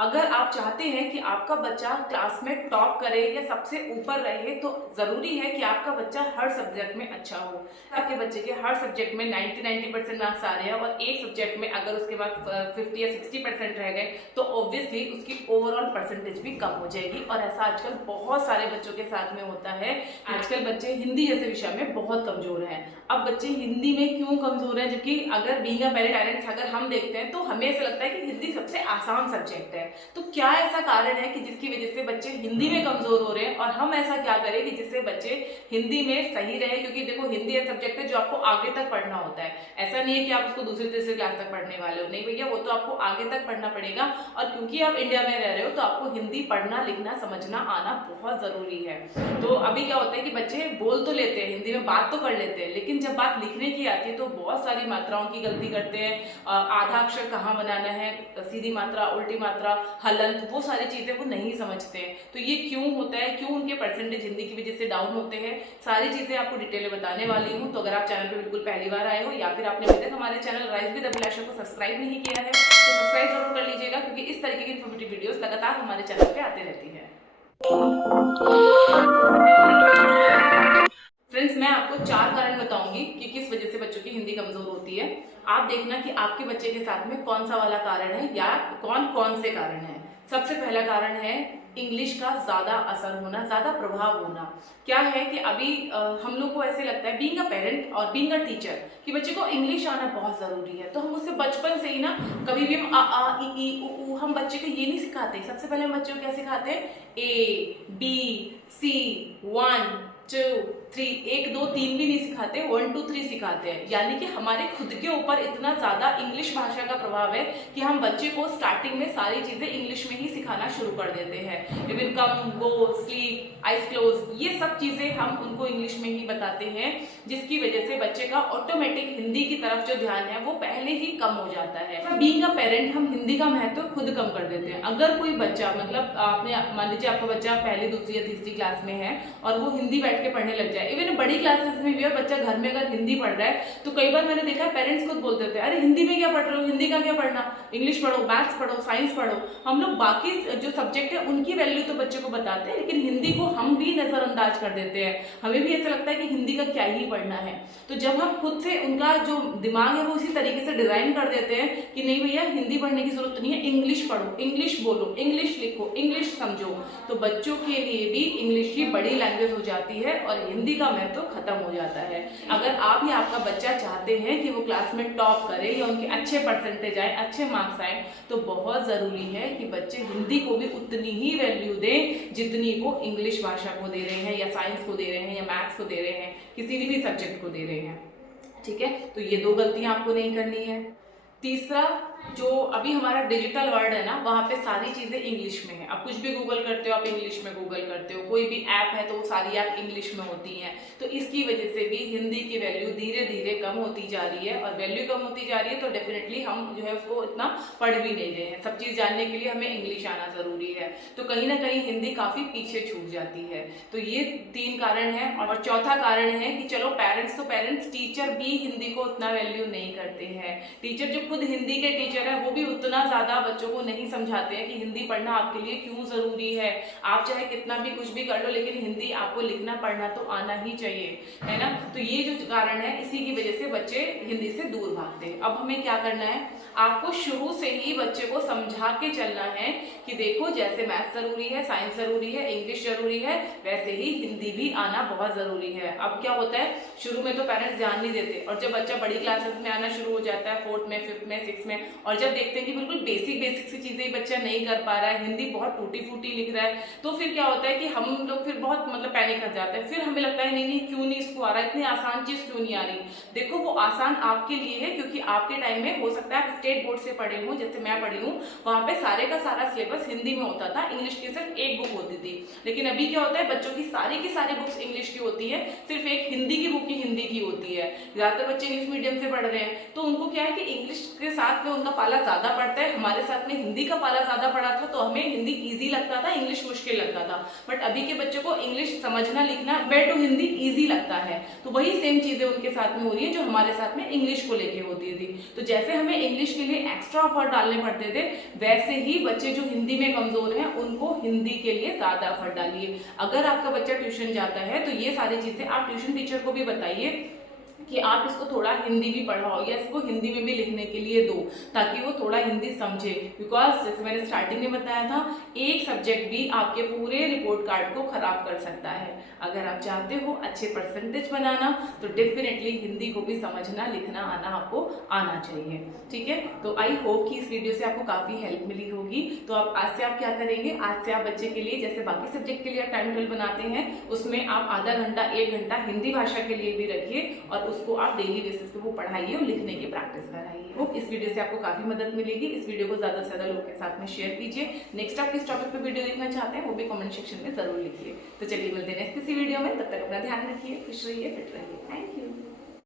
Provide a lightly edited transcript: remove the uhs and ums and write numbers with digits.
अगर आप चाहते हैं कि आपका बच्चा क्लास में टॉप करे या सबसे ऊपर रहे तो जरूरी है कि आपका बच्चा हर सब्जेक्ट में अच्छा हो। आपके बच्चे के हर सब्जेक्ट में 90% मार्क्स आ रहे हैं और एक सब्जेक्ट में अगर उसके बाद 50 या 60% रह गए तो ऑब्वियसली उसकी ओवरऑल परसेंटेज भी कम हो जाएगी। और ऐसा आजकल बहुत सारे बच्चों के साथ में होता है। आजकल बच्चे हिंदी जैसे विषय में बहुत कमजोर हैं। अब बच्चे हिंदी में क्यों कमजोर हैं, जबकि अगर बीइंग अ पेरेंट्स अगर हम देखते हैं तो हमें ऐसा लगता है कि हिंदी सबसे आसान सब्जेक्ट है। तो क्या ऐसा कारण है कि जिसकी वजह से बच्चे हिंदी में कमजोर हो रहे हैं, और हम ऐसा क्या करें कि जिससे बच्चे हिंदी में सही रहे। क्योंकि देखो हिंदी एक सब्जेक्ट है जो आपको आगे तक पढ़ना होता है। ऐसा नहीं है कि आप उसको दूसरी तीसरी क्लास तक पढ़ने वाले हो, नहीं भैया, वो तो आपको आगे तक पढ़ना पड़ेगा। और क्योंकि आप इंडिया में रह रहे हो तो आपको हिंदी पढ़ना लिखना समझना आना बहुत जरूरी है। तो अभी क्या होता है कि बच्चे बोल तो लेते हैं, हिंदी में बात तो कर लेते हैं, लेकिन जब बात लिखने की आती है तो बहुत सारी मात्राओं की गलती करते हैं। आधा अक्षर कहाँ बनाना है, सीधी मात्रा, उल्टी मात्रा, हलंत, वो सारी चीजें वो नहीं समझते हैं। तो ये क्यों होता है, क्यों उनके परसेंटेज हिंदी की वजह से डाउन होते हैं, सारी चीजें आपको डिटेल में बताने वाली हूँ। तो अगर आप चैनल पे बिल्कुल पहली बार आए हो या फिर आपने अभी तक हमारे चैनल राइज विद अभिलाषा को सब्सक्राइब नहीं किया है तो सब्सक्राइब जरूर कर लीजिएगा, क्योंकि इस तरीके की इन्फॉर्मेटिव वीडियोस लगातार हमारे चैनल पे आते रहती है। फ्रेंड्स, मैं आपको 4 कारण बताऊंगी कि किस वजह से बच्चों की हिंदी कमजोर होती है। आप देखना कि आपके बच्चे के साथ में कौन सा वाला कारण है या कौन कौन से कारण है। सबसे पहला कारण है इंग्लिश का ज्यादा असर होना, ज्यादा प्रभाव होना। क्या है कि अभी हम लोग को ऐसे लगता है बीइंग अ पेरेंट और बीइंग अ टीचर कि बच्चे को इंग्लिश आना बहुत जरूरी है। तो हम उससे बचपन से ही ना, कभी भी हम आ ई उ हम बच्चे को ये नहीं सिखाते। सबसे पहले हम बच्चों को क्या सिखाते हैं, ABCD 1 2 3, 1 2 3 भी नहीं सिखाते, 1 2 3 सिखाते हैं। यानी कि हमारे खुद के ऊपर इतना ज्यादा इंग्लिश भाषा का प्रभाव है कि हम बच्चे को स्टार्टिंग में सारी चीजें इंग्लिश में ही सिखाना शुरू कर देते हैं। इवन कम, गो, स्लीप, आइज क्लोज, ये सब चीजें हम उनको इंग्लिश में ही बताते हैं, जिसकी वजह से बच्चे का ऑटोमेटिक हिंदी की तरफ जो ध्यान है वो पहले ही कम हो जाता है। बीइंग अ पेरेंट हम हिंदी का महत्व खुद कम कर देते हैं। अगर कोई बच्चा, मतलब आपने मान लीजिए आपका बच्चा पहली, दूसरी या तीसरी क्लास में है और वो हिंदी बैठ के पढ़ने लग जाए, इवन बड़ी क्लासेस में भी, और बच्चा घर में अगर हिंदी पढ़ रहा है तो कई बार मैंने देखा है पेरेंट्स खुद बोल देते हैं, अरे हिंदी में क्या पढ़ रहे हो, हिंदी का क्या पढ़ना, इंग्लिश पढ़ो, मैथ्स पढ़ो, साइंस पढ़ो। हम लोग बाकी जो सब्जेक्ट है उनकी वैल्यू तो बच्चे को बताते हैं, लेकिन हिंदी को हम भी नजरअंदाज कर देते हैं। हमें भी ऐसा लगता है कि हिंदी का क्या ही पढ़ना है। तो जब हम खुद से उनका जो दिमाग है वो उसी तरीके से डिजाइन कर देते हैं कि नहीं भैया हिंदी पढ़ने की जरूरत नहीं है, इंग्लिश पढ़ो, इंग्लिश बोलो, इंग्लिश लिखो, इंग्लिश समझो, तो बच्चों के लिए भी इंग्लिश ही बड़ी लैंग्वेज हो जाती है और हिंदी का महत्व खत्म हो जाता है। अगर आप या आपका बच्चा चाहते हैं कि वो क्लास में टॉप करे या उनके अच्छे परसेंटेज आए, अच्छे मार्क्स आए, तो बहुत जरूरी है कि बच्चे हिंदी को भी उतनी ही वैल्यू दें जितनी वो इंग्लिश भाषा को दे रहे हैं या साइंस को दे रहे हैं या मैथ्स को दे रहे हैं, किसी भी सब्जेक्ट को दे रहे हैं। ठीक है, तो ये 2 गलतियां आपको नहीं करनी है। तीसरा, जो अभी हमारा डिजिटल वर्ल्ड है ना, वहाँ पे सारी चीजें इंग्लिश में है। आप कुछ भी गूगल करते हो आप इंग्लिश में गूगल करते हो, कोई भी ऐप है तो वो सारी ऐप इंग्लिश में होती हैं। तो इसकी वजह से भी हिंदी की वैल्यू धीरे धीरे कम होती जा रही है, और वैल्यू कम होती जा रही है तो डेफिनेटली हम जो है उसको इतना पढ़ भी नहीं रहे हैं। सब चीज जानने के लिए हमें इंग्लिश आना जरूरी है, तो कहीं ना कहीं हिंदी काफी पीछे छूट जाती है। तो ये 3 कारण है। और चौथा कारण है कि चलो पेरेंट्स तो पेरेंट्स, टीचर भी हिंदी को उतना वैल्यू नहीं करते हैं। टीचर जो खुद हिंदी के टीचर है वो भी उतना ज्यादा बच्चों को नहीं समझाते हैं कि हिंदी पढ़ना आपके लिए क्यों जरूरी है। आप चाहे कितना भी कुछ भी कर लो, लेकिन हिंदी आपको लिखना पढ़ना तो आना ही चाहिए, है ना। तो ये जो कारण है इसी की वजह से बच्चे हिंदी से दूर भागते हैं। अब हमें क्या करना है, आपको शुरू से ही बच्चे को समझा के चलना है कि देखो जैसे मैथ्स जरूरी है, साइंस जरूरी है, इंग्लिश जरूरी है, वैसे ही हिंदी भी आना बहुत जरूरी है। अब क्या होता है, शुरू में तो पेरेंट्स ध्यान नहीं देते, और जब बच्चा बड़ी क्लासेस में आना शुरू हो जाता है, 4th में, 5th में, 6th में, और जब देखते हैं कि बिल्कुल बेसिक सी चीजें बच्चा नहीं कर पा रहा है, हिंदी बहुत टूटी फूटी लिख रहा है, तो फिर क्या होता है कि हम लोग फिर बहुत पैनिक कर जाते हैं। फिर हमें लगता है नहीं क्यों नहीं इसको आ रहा है, इतनी आसान चीज क्यों नहीं आ रही। देखो वो आसान आपके लिए है, क्योंकि आपके टाइम में हो सकता है आप स्टेट बोर्ड से पढ़े हो, जैसे मैं पढ़ी हूँ, वहां पे सारे का सारा सिलेबस हिंदी में होता था, इंग्लिश की सिर्फ एक बुक होती थी। लेकिन अभी क्या होता है, बच्चों की सारी बुक्स इंग्लिश की होती है, सिर्फ एक हिंदी की बुक ही हिंदी की होती है। ज्यादातर बच्चे इंग्लिश मीडियम से पढ़ रहे हैं, तो उनको क्या है कि इंग्लिश के साथ में उनका का पाला ज्यादा पड़ता है। हमारे साथ में हिंदी का पाला ज्यादा पड़ा था, तो हमें हिंदी इजी लगता था, इंग्लिश मुश्किल लगता था। बट अभी के बच्चों को इंग्लिश समझना लिखना कंपेयर टू हिंदी इजी लगता है। तो वही सेम चीजें उनके साथ में हो रही है जो हमारे साथ में इंग्लिश को लेके होती थी। तो जैसे हमें इंग्लिश के लिए एक्स्ट्रा एफर्ट डालने पड़ते थे, वैसे ही बच्चे जो हिंदी में कमजोर हैं उनको हिंदी के लिए ज्यादा एफर्ट डालिए। अगर आपका बच्चा ट्यूशन जाता है तो ये सारी चीजें आप ट्यूशन टीचर को भी बताइए कि आप इसको थोड़ा हिंदी भी पढ़ाओ या इसको हिंदी में भी लिखने के लिए दो, ताकि वो थोड़ा हिंदी समझे। बिकॉज जैसे मैंने स्टार्टिंग में बताया था, एक सब्जेक्ट भी आपके पूरे रिपोर्ट कार्ड को खराब कर सकता है। अगर आप चाहते हो अच्छे परसेंटेज बनाना, तो डेफिनेटली हिंदी को भी समझना लिखना आना आपको आना चाहिए। ठीक है, तो आई होप कि इस वीडियो से आपको काफी हेल्प मिली होगी। तो आप आज से आप क्या करेंगे, आज से आप बच्चे के लिए जैसे बाकी सब्जेक्ट के लिए आप टाइम टेबल बनाते हैं, उसमें आप आधा घंटा 1 घंटा हिंदी भाषा के लिए भी रखिए और उसको आप डेली बेसिस पे वो पढ़ाइए और लिखने की प्रैक्टिस कराइए। होप इस वीडियो से आपको काफी मदद मिलेगी। इस वीडियो को ज्यादा से ज्यादा लोगों के साथ में शेयर कीजिए। नेक्स्ट आप किस टॉपिक पे वीडियो देखना चाहते हैं वो भी कमेंट सेक्शन में जरूर लिखिए। तो चलिए मिलते हैं नेक्स्ट किसी वीडियो में, तब तक अपना ध्यान रखिए, खुश रहिए, फिट रहिए। Thank you.